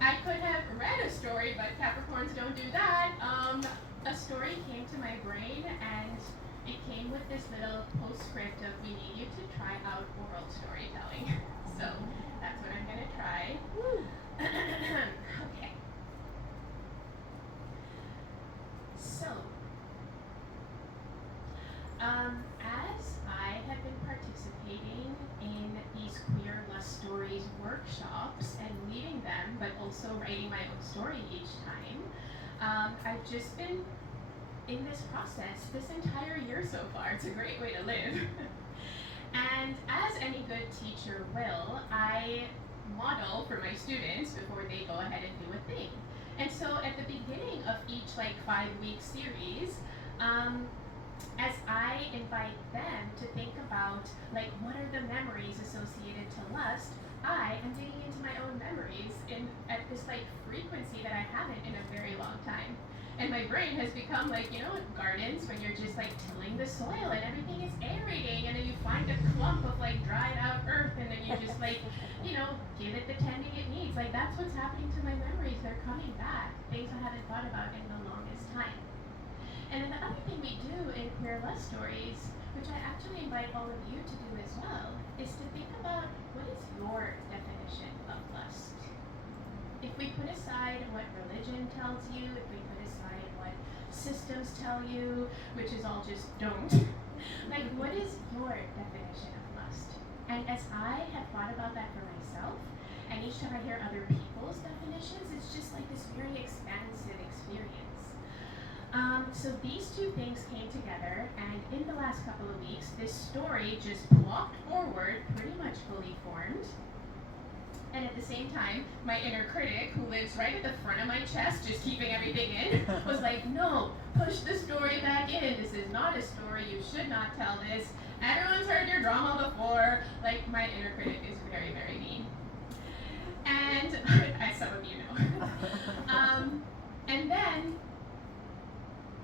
I could have read a story, but Capricorns don't do that. A story came to my brain, and it came with this little postscript of we need you to try out oral storytelling. So that's what I'm gonna try. Okay. So, as I have been participating in these Queer Lust Stories workshops and leading them, but also writing my own story each time, I've just been in this process this entire year so far. It's a great way to live. And as any good teacher will, I model for my students before they go ahead and do a thing. And so at the beginning of each 5-week series, as I invite them to think about what are the memories associated to lust, I am digging into my own memories at this frequency that I haven't in a very long time. And my brain has become gardens when you're just tilling the soil and everything is aerating, and then you find a clump of dried out earth, and then you just give it the tending it needs. That's what's happening to my memories. They're coming back. Things I haven't thought about in the longest time. And then the other thing we do in Queer Lust Stories, which I actually invite all of you to do as well, is to think about what is your definition of lust. If we put aside what religion tells you, if we put aside what systems tell you, which is all just don't, what is your definition of lust? And as I have thought about that for myself, and each time I hear other people's definitions, it's just this very expansive experience. So these two things came together, and in the last couple of weeks, this story just plopped forward, pretty much fully formed. And at the same time, my inner critic, who lives right at the front of my chest, just keeping everything in, was like, no, push the story back in. This is not a story. You should not tell this. Everyone's heard your drama before. My inner critic is very, very mean. And, as some of you know. And then,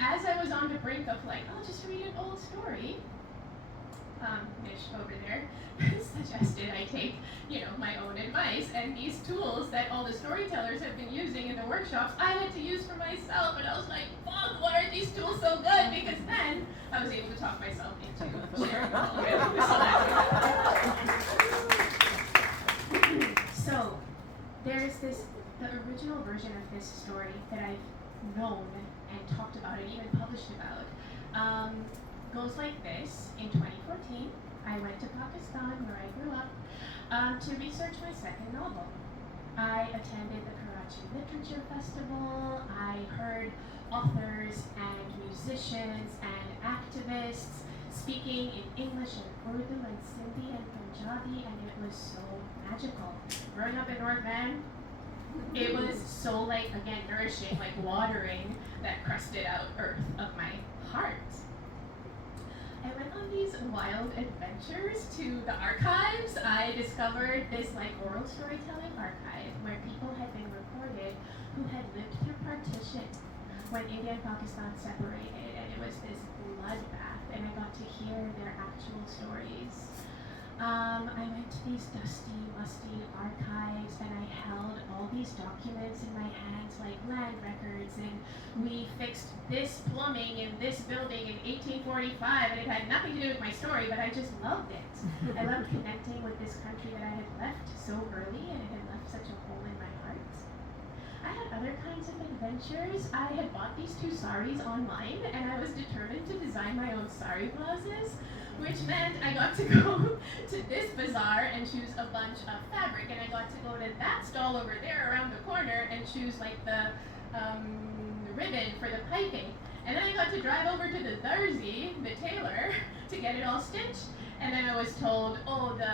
as I was on the brink of I'll just read an old story, Mish over there suggested I take, my own advice, and these tools that all the storytellers have been using in the workshops, I had to use for myself, and I was like, fuck, why are these tools so good? Because then I was able to talk myself into sharing all of it. So, there's the original version of this story that I've known and talked about and even published about, goes like this. In 2014, I went to Pakistan, where I grew up, to research my second novel. I attended the Karachi Literature Festival. I heard authors and musicians and activists speaking in English and Urdu and Sindhi and Punjabi, and it was so magical. Growing up in North Van, it was so again, nourishing, watering that crusted out earth of my heart. I went on these wild adventures to the archives. I discovered this oral storytelling archive where people had been recorded who had lived through partition when India and Pakistan separated, and it was this bloodbath, and I got to hear their actual stories. I went to these dusty, musty archives, and I held all these documents in my hands, land records, and we fixed this plumbing in this building in 1845, and it had nothing to do with my story, but I just loved it. I loved connecting with this country that I had left so early, and it had left such a hole in my heart. I had other kinds of adventures. I had bought these 2 saris online, and I was determined to design my own sari blouses, which meant I got to go to this bazaar and choose a bunch of fabric, and I got to go to that stall over there around the corner and choose the ribbon for the piping. And then I got to drive over to the Darzi, the tailor, to get it all stitched. And then I was told, oh, the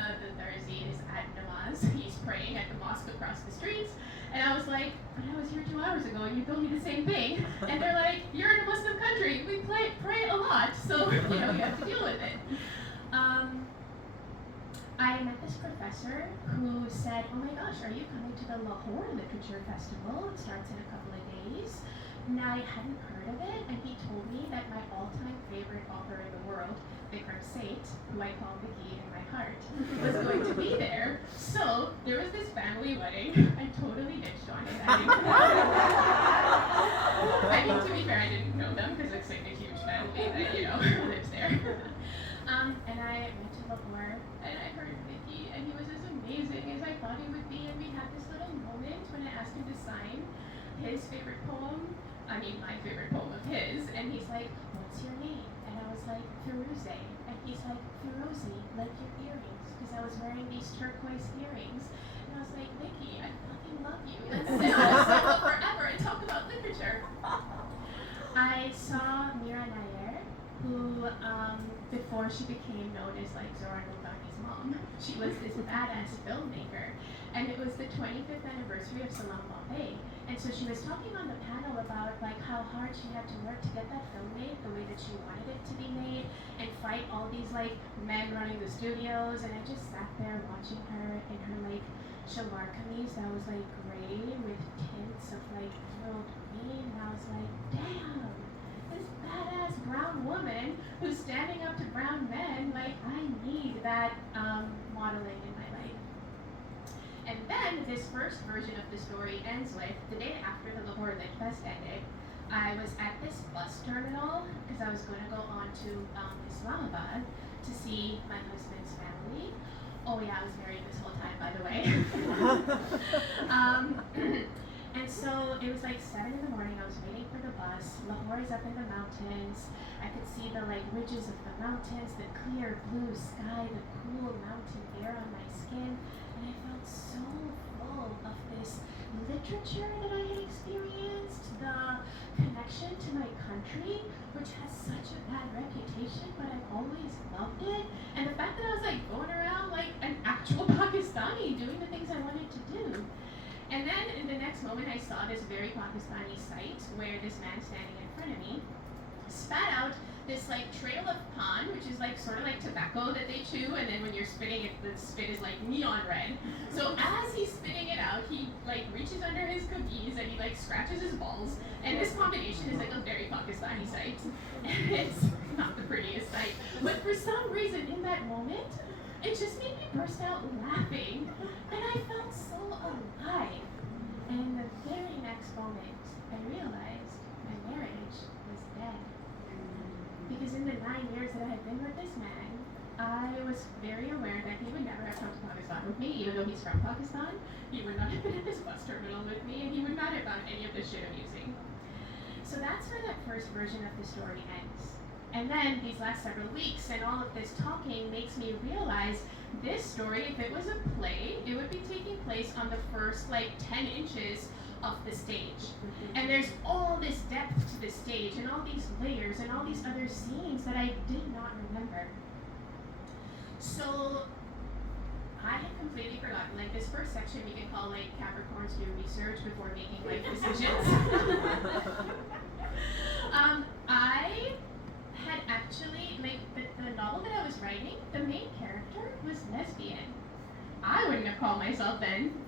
Darzi is at namaz. He's praying at the mosque across the streets. And I was like, but I was here 2 hours ago and you told me the same thing. And they're like, you're in a Muslim country. We pray a lot. So, you have to deal with it. I met this professor who said, oh my gosh, are you coming to the Lahore Literature Festival? It starts in a couple of days. And I hadn't heard of it, and he told me that my all-time favorite author in the world, Vikram Seth, who I call Vicky in my heart, was going to be there. So there was this family wedding. I totally ditched on it. I mean, to be fair, I didn't know them because it's like a huge family that, lives there. And I went to Lahore and I heard Vicky, and he was as amazing as I thought he would be. And we had this little moment when I asked him to sign his favorite poem. I mean, my favorite poem of his. And he's like, "What's your name?" And I was like, "Firuze." And he's like, "Firuze, like your earrings," because I was wearing these turquoise earrings. And I was like, "Vicky, I fucking love you. Let's sit on a circle forever and talk about literature." I saw Mira Nair, who, before she became known as like Zohra Noldani's mom, she was this badass filmmaker. And it was the 25th anniversary of Salam Bombay. And so she was talking on the panel about like how hard she had to work to get that film made the way that she wanted it to be made, and fight all these like men running the studios. And I just sat there watching her in her like shalwar kameez that was like gray with tints of like emerald green. And I was like, damn, this badass brown woman who's standing up to brown men, like I need that modeling in my life. And then this first version of the story ends with, the day after the Lahore Lit Fest ended, I was at this bus terminal because I was going to go on to Islamabad to see my husband's family. Oh yeah, I was married this whole time, by the way. And so it was like 7 in the morning. I was waiting for the bus. Lahore is up in the mountains. I could see the like ridges of the mountains, the clear blue sky, the cool mountain air on my skin. And I felt so full of this literature that I had experienced, the connection to my country, which has such a bad reputation, but I've always loved it. And the fact that I was like going around like an actual Pakistani doing the things I wanted to do. And then in the next moment, I saw this very Pakistani sight where this man standing in front of me spat out this like trail of pan, which is like sort of like tobacco that they chew, and then when you're spitting it, the spit is like neon red. So as he's spitting it out, he like reaches under his kameez and he like scratches his balls, and this combination is like a very Pakistani sight, and it's not the prettiest sight. But for some reason, in that moment, it just made me burst out laughing, and I felt so alive. And in the very next moment, I realized my marriage was dead. Because in the 9 years that I had been with this man, I was very aware that he would never have come to Pakistan with me, even though he's from Pakistan. He would not have been at this bus terminal with me, and he would not have found any of the shit I'm using. So that's where that first version of the story ends. And then these last several weeks and all of this talking makes me realize this story, if it was a play, it would be taking place on the first like 10 inches of the stage. And there's all this depth to the stage and all these layers and all these other scenes that I did not remember. So I had completely forgotten, like this first section we can call like Capricorns do research before making life decisions. I had actually, like the novel that I was writing, the main character was lesbian. I wouldn't have called myself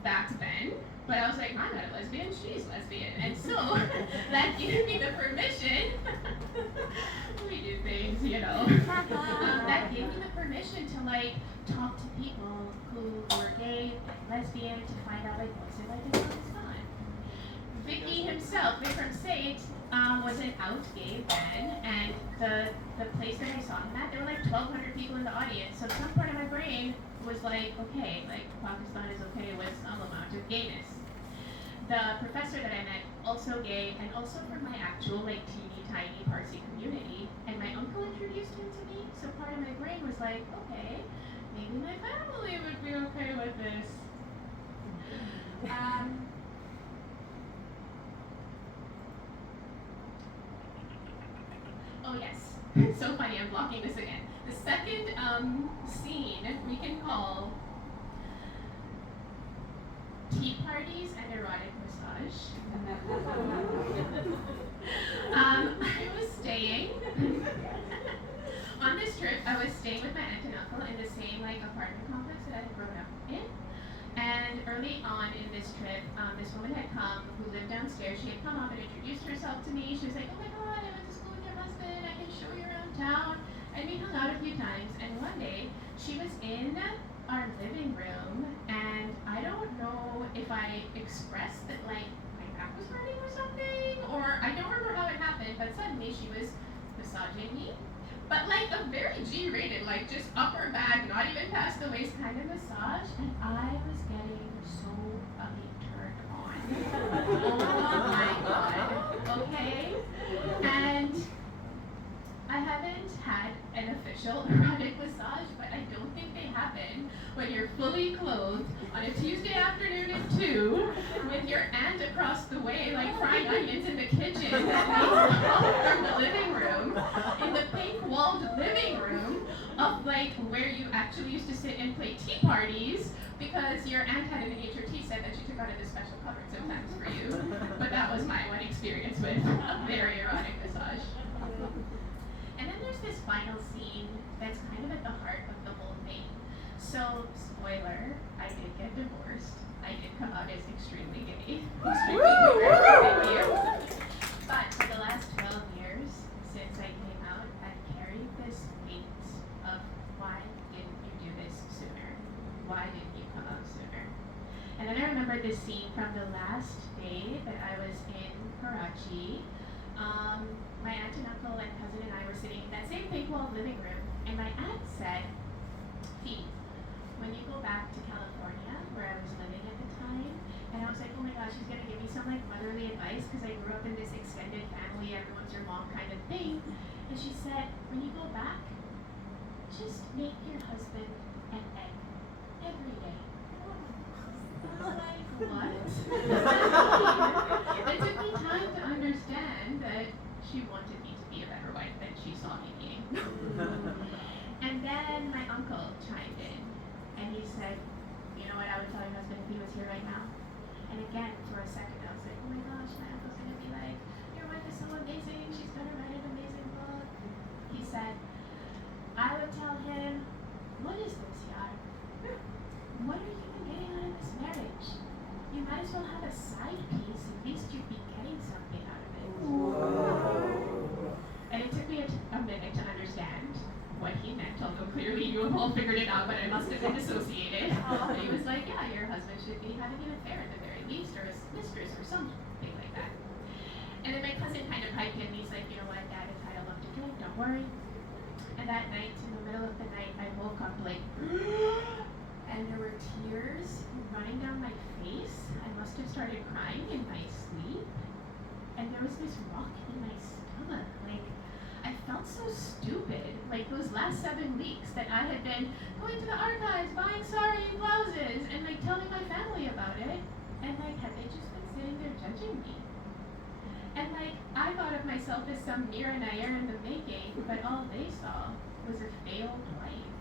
back then, but I was like, I'm not a lesbian, she's lesbian. And so that gave me the permission, we do things, that gave me the permission to like talk to people who were gay and lesbian to find out like what's it like in Pakistan. Vicky himself, Vikram Seth, was an out gay then, and the place that I saw him at, there were like 1,200 people in the audience, so some part of my brain was like, okay, like Pakistan is okay with some amount of gayness. The professor that I met, also gay, and also from my actual like teeny tiny Parsi community, and my uncle introduced him to me, so part of my brain was like, okay, maybe my family would be okay with this. Oh yes, so funny, I'm blocking this again. The second scene we can call tea parties and erotic massage. I was staying, on this trip, I was staying with my aunt and uncle in the same like apartment complex that I had grown up in. And early on in this trip, this woman had come who lived downstairs. She had come up and introduced herself to me. She was like, oh my God, I went to school with your husband. I can show you around town. And we hung out a few times. And one day, she was in our living room, and I don't know if I expressed that like my back was hurting or something, or I don't remember how it happened, but suddenly she was massaging me. But like a very G-rated, like just upper back, not even past the waist kind of massage, and I was getting so fucking turned on. Oh my god. Okay? And I haven't had an official erotic massage, but I don't think they happen when you're fully clothed on a Tuesday afternoon at 2 with your aunt across the way like frying onions in the kitchen from the living room, in the pink-walled living room of like where you actually used to sit and play tea parties because your aunt had an HRT set that she took out of this special cupboard sometimes for you. But that was my one experience with a very erotic massage. And then there's this final scene that's kind of at the heart of the whole thing. So, spoiler, I did get divorced. I did come out as extremely gay. Extremely queer, thank you. But for the last 12 years since I came out, I've carried this weight of why didn't you do this sooner? Why didn't you come out sooner? And then I remember this scene from the last day that I was in Karachi. My aunt and uncle and cousin and I were sitting in that same pink-walled living room, and my aunt said, Fee, when you go back to California, where I was living at the time, and I was like, oh my gosh, she's gonna give me some like motherly advice, because I grew up in this extended family, everyone's your mom kind of thing, and she said, when you go back, just make your husband an egg every day. I was like, what? It took me time to understand that she wanted me to be a better wife than she saw me being. And then my uncle chimed in, and he said, you know what, I would tell your husband if he was here right now. And again, for a second, I was like, oh my gosh, my uncle's going to be like, your wife is so amazing, she's going to write an amazing book. He said, I would tell him, what is this, yaar? What are you even getting out of this marriage? You might as well have a side piece, at least you'd be getting something out of it. Whoa. And it took me a minute to understand what he meant, although clearly you have all figured it out, but I must have been dissociated. But he was like, yeah, your husband should be having an affair at the very least, or his mistress, or something like that. And then my cousin kind of piped in, he's like, you know what, Dad is tired, I love to drink, don't worry. And that night, in the middle of the night, I woke up like, and there were tears running down my face. I must have started crying in my sleep. And there was this rock in my stomach. Like, I felt so stupid. Like, those last 7 weeks that I had been going to the archives, buying sari blouses, and like telling my family about it. And like, had they just been sitting there judging me? And like, I thought of myself as some Mira Nair in the making, but all they saw was a failed wife.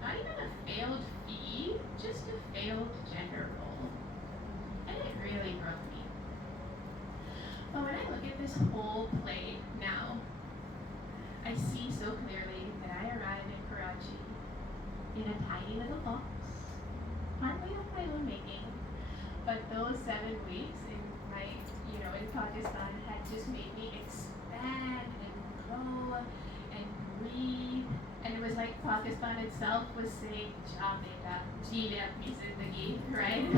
Not even a failed fee, just a failed gender role. And it really broke me. But when I look at this whole play now, I see so clearly that I arrived in Karachi in a tiny little box, partly of my own making, but those 7 weeks in my, in Pakistan had just made me expand and grow and breathe. And it was like Pakistan itself was saying, "Ja beta, ji le apni zindagi," right?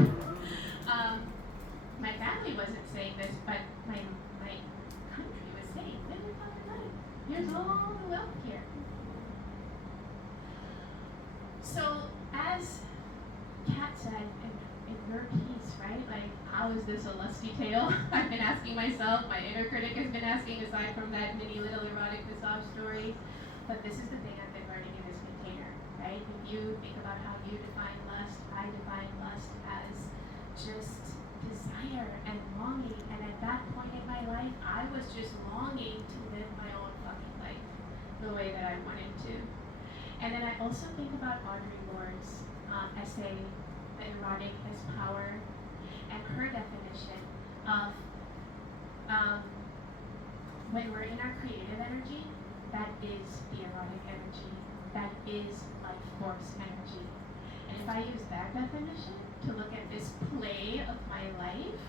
My family wasn't saying this, but my country was saying, "Live your fucking life. Here's all the wealth here." So, as Kat said in your piece, right? Like, how is this a lusty tale? I've been asking myself. My inner critic has been asking, aside from that mini little erotic massage story. But this is the thing I've been learning in this container, right? If you think about how you define lust, I define lust as just desire and longing. And at that point in my life, I was just longing to live my own fucking life the way that I wanted to. And then I also think about Audre Lorde's essay, The Erotic as Power, and her definition of when we're in our creative energy, that is the erotic energy. That is life force energy. And if I use that definition to look at this play of my life,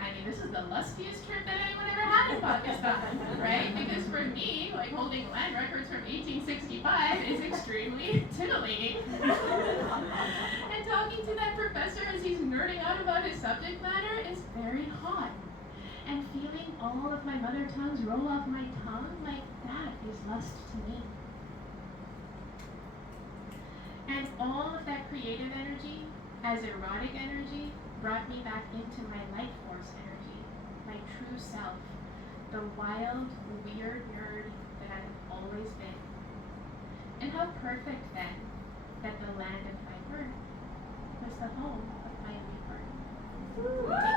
I mean, mean, this is the lustiest trip that anyone ever had in Pakistan, right? Because for me, like holding land records from 1865 is extremely titillating. And talking to that professor as he's nerding out about his subject matter is very hot. And feeling all of my mother tongues roll off my tongue, like that is lust to me. And all of that creative energy, as erotic energy, brought me back into my life force energy, my true self, the wild, weird nerd that I have always been. And how perfect then that the land of my birth was the home of my rebirth.